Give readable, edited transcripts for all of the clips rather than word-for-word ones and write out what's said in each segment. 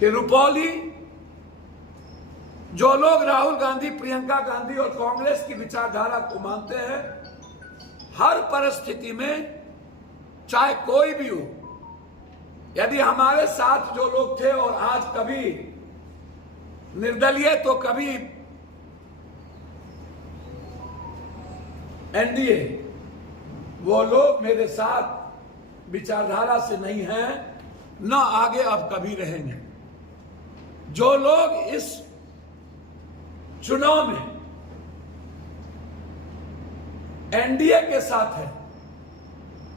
कि रुपौली, जो लोग राहुल गांधी, प्रियंका गांधी और कांग्रेस की विचारधारा को मानते हैं, हर परिस्थिति में चाहे कोई भी हो, यदि हमारे साथ जो लोग थे और आज कभी निर्दलीय तो कभी एनडीए, वो लोग मेरे साथ विचारधारा से नहीं हैं, न आगे अब कभी रहेंगे। जो लोग इस चुनाव में एनडीए के साथ है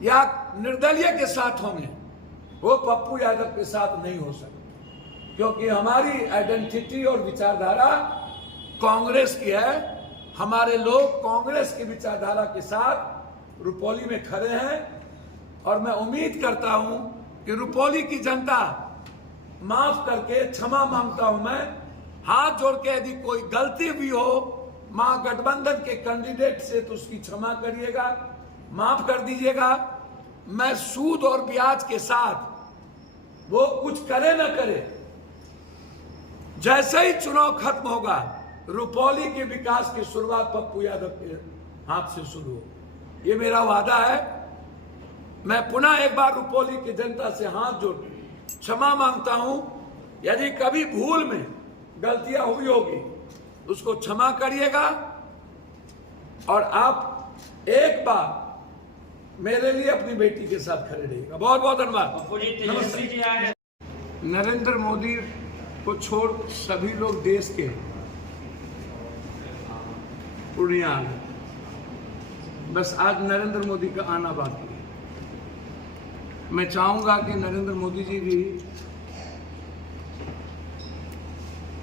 या निर्दलीय के साथ होंगे, वो पप्पू यादव के साथ नहीं हो सकते, क्योंकि हमारी आइडेंटिटी और विचारधारा कांग्रेस की है। हमारे लोग कांग्रेस की विचारधारा के साथ रुपौली में खड़े हैं और मैं उम्मीद करता हूं कि रुपौली की जनता माफ करके, क्षमा मांगता हूं मैं, हाथ जोड़ के, यदि कोई गलती भी हो महागठबंधन के कैंडिडेट से तो उसकी क्षमा करिएगा, माफ कर दीजिएगा। मैं सूद और ब्याज के साथ वो कुछ करे ना करे, जैसे ही चुनाव खत्म होगा रुपौली के विकास की शुरुआत पप्पू यादव के हाथ से शुरू हो, ये मेरा वादा है। मैं पुनः एक बार रुपौली की जनता से हाथ जोड़ क्षमा मांगता हूं, यदि कभी भूल में गलतियां हुई होगी उसको क्षमा करिएगा और आप एक बार मेरे लिए अपनी बेटी के साथ खड़े रहिएगा। बहुत बहुत धन्यवाद। नमस्ते। नरेंद्र मोदी को छोड़ सभी लोग देश के पूर्णिया आ गए, बस आज नरेंद्र मोदी का आना बाकी है। मैं चाहूंगा कि नरेंद्र मोदी जी भी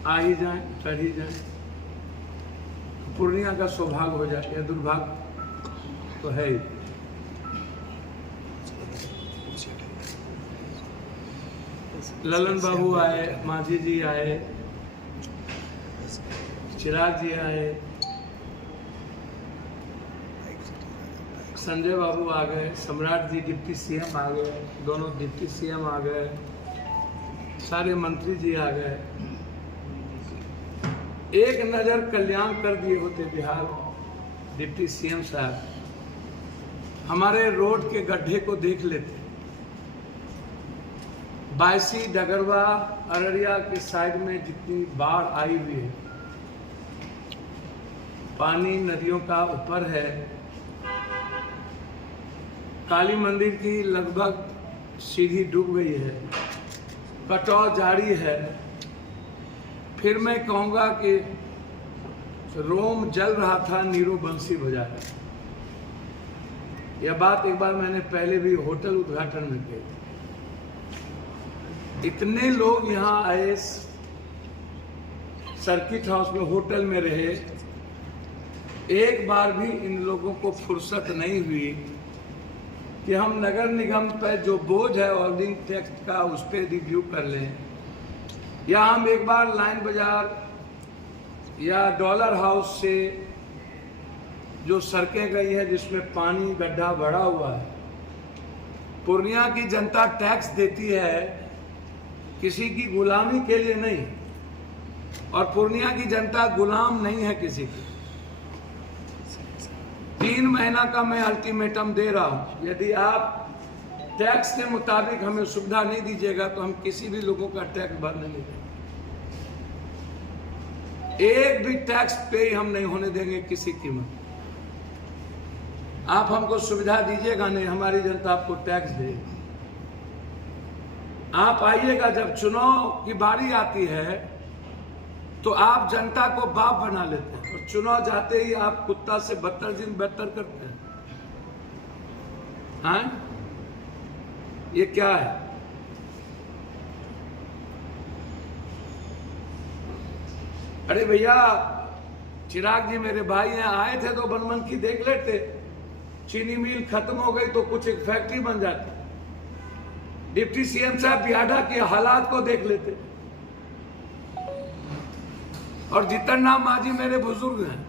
आ ही जाएं, चढ़ ही जाएं, पूर्णिया का सौभाग्य हो जाए, या दुर्भाग्य तो है ही। ललन बाबू आए, माझी जी आए, चिराग जी आए, संजय बाबू आ गए, सम्राट जी डिप्टी सीएम आ गए, दोनों डिप्टी सीएम आ गए, सारे मंत्री जी आ गए। एक नजर कल्याण कर दिए होते बिहार डिप्टी सीएम साहब, हमारे रोड के गड्ढे को देख लेते। बायसी, डगरवा, अररिया के साइड में जितनी बाढ़ आई हुई है, पानी नदियों का ऊपर है, काली मंदिर की लगभग सीढ़ी डूब गई है, कटाव जारी है। फिर मैं कहूँगा कि रोम जल रहा था, नीरू बंसी बजा रहा। यह बात एक बार मैंने पहले भी होटल उद्घाटन में कही। इतने लोग यहाँ आए, सर्किट हाउस में, होटल में रहे, एक बार भी इन लोगों को फुर्सत नहीं हुई कि हम नगर निगम पर जो बोझ है होल्डिंग टैक्स का उस पर रिव्यू कर लें, या हम एक बार लाइन बाजार या डॉलर हाउस से जो सड़कें गई है जिसमें पानी गड्ढा भरा हुआ है, पूर्णिया की जनता टैक्स देती है किसी की गुलामी के लिए नहीं, और पूर्णिया की जनता गुलाम नहीं है किसी की। 3 महीना का मैं अल्टीमेटम दे रहा हूं, यदि आप टैक्स के मुताबिक हमें सुविधा नहीं दीजिएगा तो हम किसी भी लोगों का टैक्स भरने नहीं देंगे। एक भी टैक्स पे हम नहीं होने देंगे किसी कीमत। आप हमको सुविधा दीजिएगा नहीं, हमारी जनता आपको टैक्स देगी। आप आइएगा, जब चुनाव की बारी आती है तो आप जनता को बाप बना लेते हैं, और चुनाव जाते ही आप कुत्ता से बदतर दिन बदतर करते हैं। हाँ, ये क्या है? अरे भैया, चिराग जी मेरे भाई हैं, आए थे तो बनमनखी देख लेते। चीनी मिल खत्म हो गई तो कुछ एक फैक्ट्री बन जाती। डिप्टी सीएम साहब बिहाड़ा के हालात को देख लेते। और जीतन राम मांझी मेरे बुजुर्ग हैं।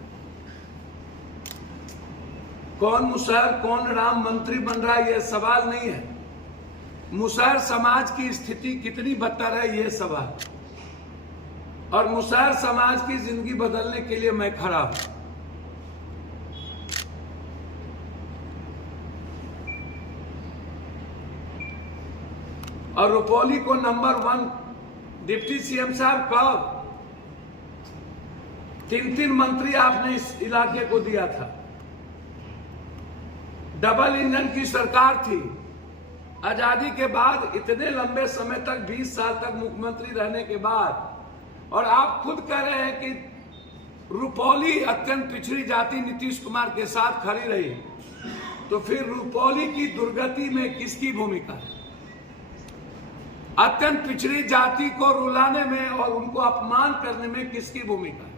कौन मुशर्रफ, कौन राम मंत्री बन रहा है, यह सवाल नहीं है। मुसहर समाज की स्थिति कितनी बदतर है ये सवाल, और मुसहर समाज की जिंदगी बदलने के लिए मैं खड़ा हूं। और रुपौली को नंबर 1 डिप्टी सीएम साहब कब 3 मंत्री आपने इस इलाके को दिया था। डबल इंजन की सरकार थी। आजादी के बाद इतने लंबे समय तक 20 साल तक मुख्यमंत्री रहने के बाद, और आप खुद कह रहे हैं कि रुपौली अत्यंत पिछड़ी जाति नीतीश कुमार के साथ खड़ी रही, तो फिर रुपौली की दुर्गति में किसकी भूमिका है? अत्यंत पिछड़ी जाति को रुलाने में और उनको अपमान करने में किसकी भूमिका है?